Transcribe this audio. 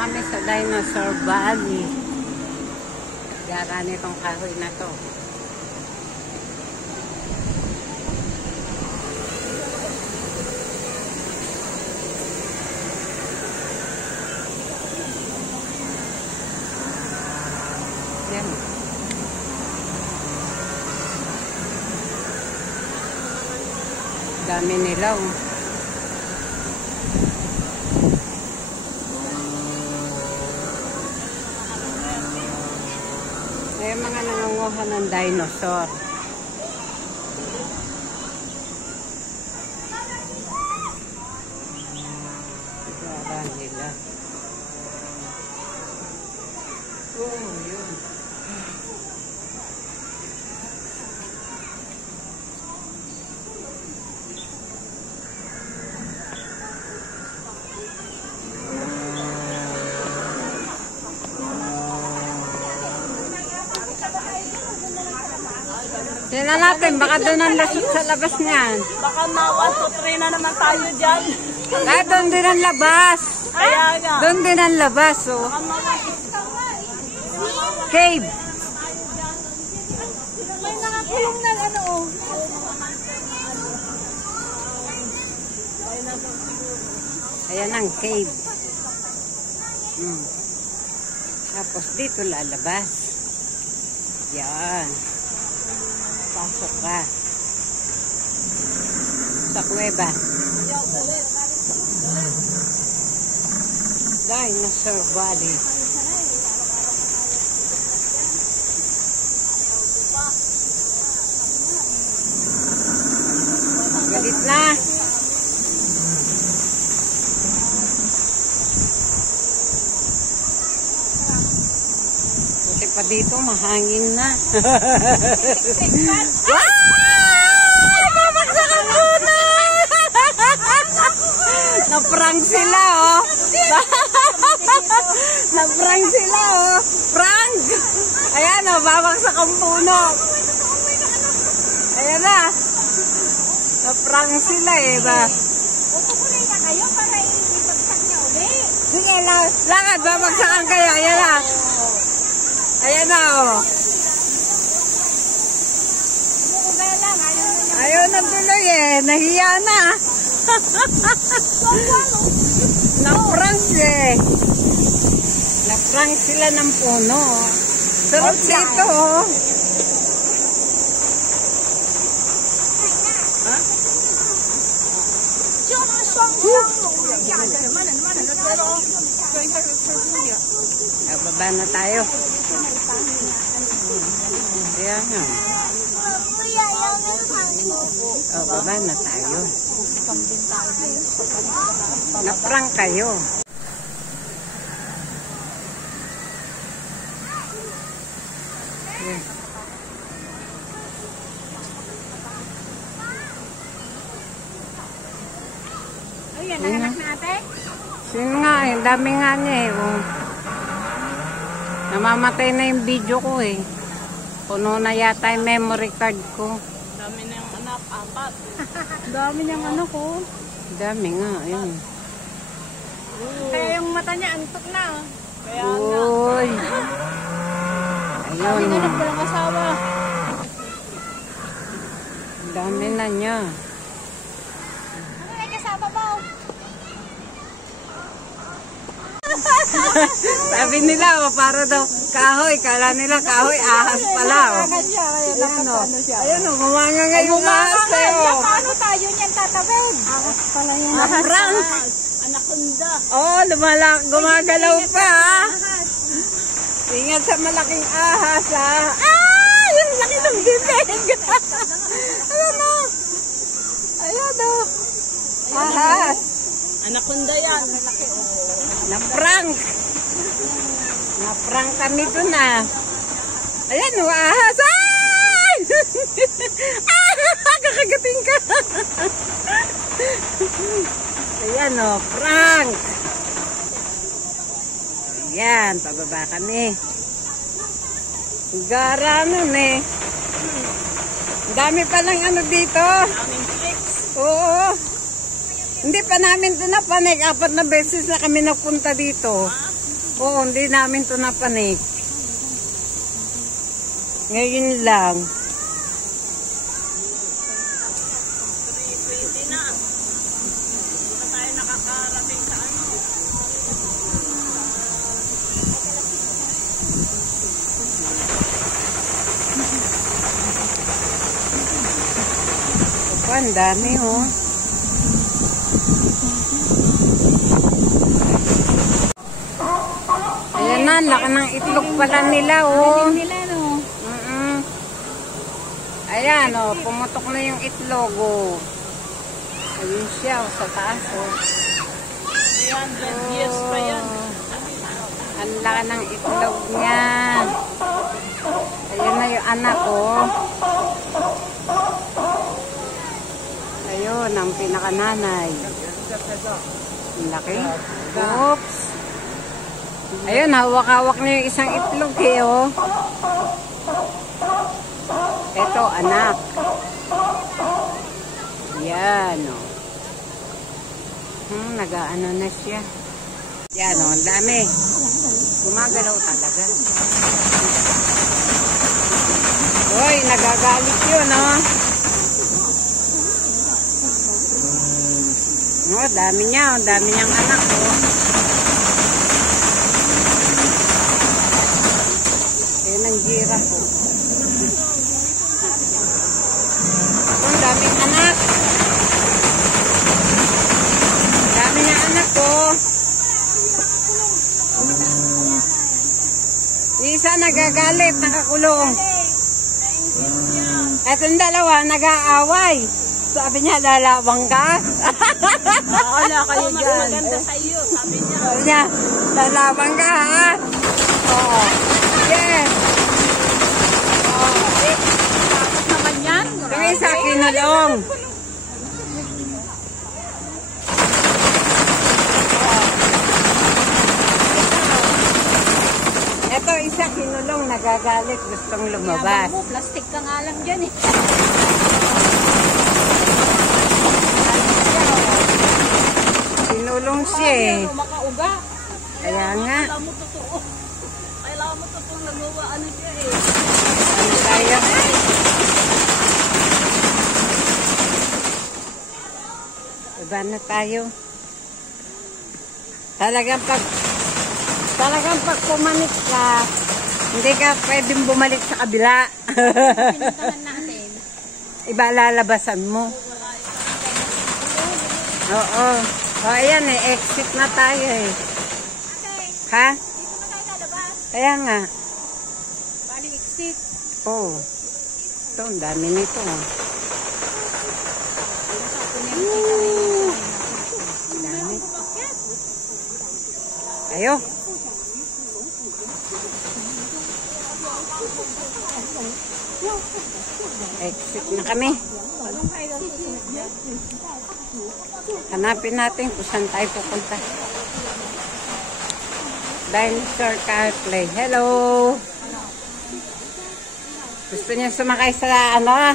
kami sa Dinosaur Valley. Gara nitong kahoy na to. Yan. Dami nila, oh. May mga nangunguha ng dinosaur. Gara nila. Oh, yun. Tingnan natin, baka doon ang lasot sa labas niyan. Baka nawan to tray na naman tayo dyan. Kaya doon din ang labas. Kaya nga. Doon din ang labas, oh. Cave. May nakakulong na ano, oh. Ayan ang cave. Tapos dito lalabas. Yan. Pasok ka. Sa kuweba. Dinosaur Valley. Galit na. Buti pa dito, mahangin na. Na-prank sila, oh. Na-prank sila, oh. Prank! Ayan, oh, babagsak ang puno. Ayan na. Na-prank sila, eh, ba? Upukulay na kayo para ibagsak niya ulit. Sige, lakad, babagsakan kayo. Ayan na. Ayan na, oh. Ayaw na tuloy, eh. Nahiya na. Na-prank eh. Na-prank sila ng puno. Sarap dito, oh. Ha? Baba na tayo. Ayan nga. Oh, baba na tayo. Na-prank kayo. Yeah. Ayan, nakanak natin. Sino nga eh, dami nga niya eh. Oh. Namamatay na yung video ko eh. Puno na yata yung memory card ko. Dami na yung anak, 4. Dami niyang anak, oh. Dami nga, ayun. Kaya yung mata niya, antok na. Kaya uy. Ayun. anak walang asawa. Dami na niya. Ano na kasama ba? Sabi nila, oh, para daw kahoy. Kala nila kahoy, ahas pala. Oh. Ayan, oh. Ayun, oh, gumanga nga yung ahas. Oh. Paano tayo niyan tatawid? Ahas pala yan. Na-prank. Anaconda. Oh, gumagalaw pa, ha? Ingat sa malaking ahas, ha? Ah! Yung laki ng bibig! Ayan, oh! Ayan, oh! Ahas! Anaconda yan. Na-prank! Na-prank kami dun, ah! Ayan, oh, ahas! Ay! Ah! Kakagating ka! Ayan, oh, prank! Ayan, pababa kami. Gara nun eh. Dami palang ano dito. Oo. Hindi pa namin ito napanik. 4 na beses na kami nagpunta dito. Oo, hindi namin to napanik. Ngayon lang. Ang dami, oh. Ayan na, laki ng itlog pala nila, oh. Ayan, oh, pumutok na yung itlog, oh. Ayun siya, oh, sa taas, oh. 300 years pa yan. Ang laki ng itlog niya. Ayan na yung anak, oh. Ayun, ang pinakananay. Ang laki. Oops. Ayun, hawak-hawak na yung isang itlog eh, oh. Ito, anak. Yan, oh. Nag-ano na siya. Yan, oh, ang dami. Gumagalaw talaga. Uy, nagagalit yun, oh. Oh, dami niya. Oh, dami niyang anak. Oh. Ayan ang giraffe. Oh. Oh, daming anak. Dami niyang anak. Oh. Isa nagagalit. Nakakulong. At yung dalawa nag-aaway. Sabi niya, lalabang ka? Wala kayo dyan. Mas maganda sa iyo, sabi niya. Sabi niya, lalabang ka, ha? Oo. Yes. Oo. Tapos naman yan. Yung isa, kinulong. Ito, isa, kinulong, nagagalit, gustong lumabas. Yabang mo, plastic ka nga lang dyan eh. Kinulong siya eh. Makauga. Kaya nga. Kailangan mo totoo. Kailangan mo totoo nagawa. Ano siya eh. Ano tayo? Iba na tayo. Talagang pag pumanik ka, hindi ka pwedeng bumalik sa kabila. Pinuntahan natin. Iba lalabasan mo. Oo. O, ayan eh. Exit na tayo eh. Ha? Kaya nga. Paling exit. Oo. Ito, ang dami nito. Ang dami. Ayo. Exit na kami. Hanapin natin kung saan tayo pupunta. Dinosaur Car Play. Hello! Gusto niya sumakay sa ano?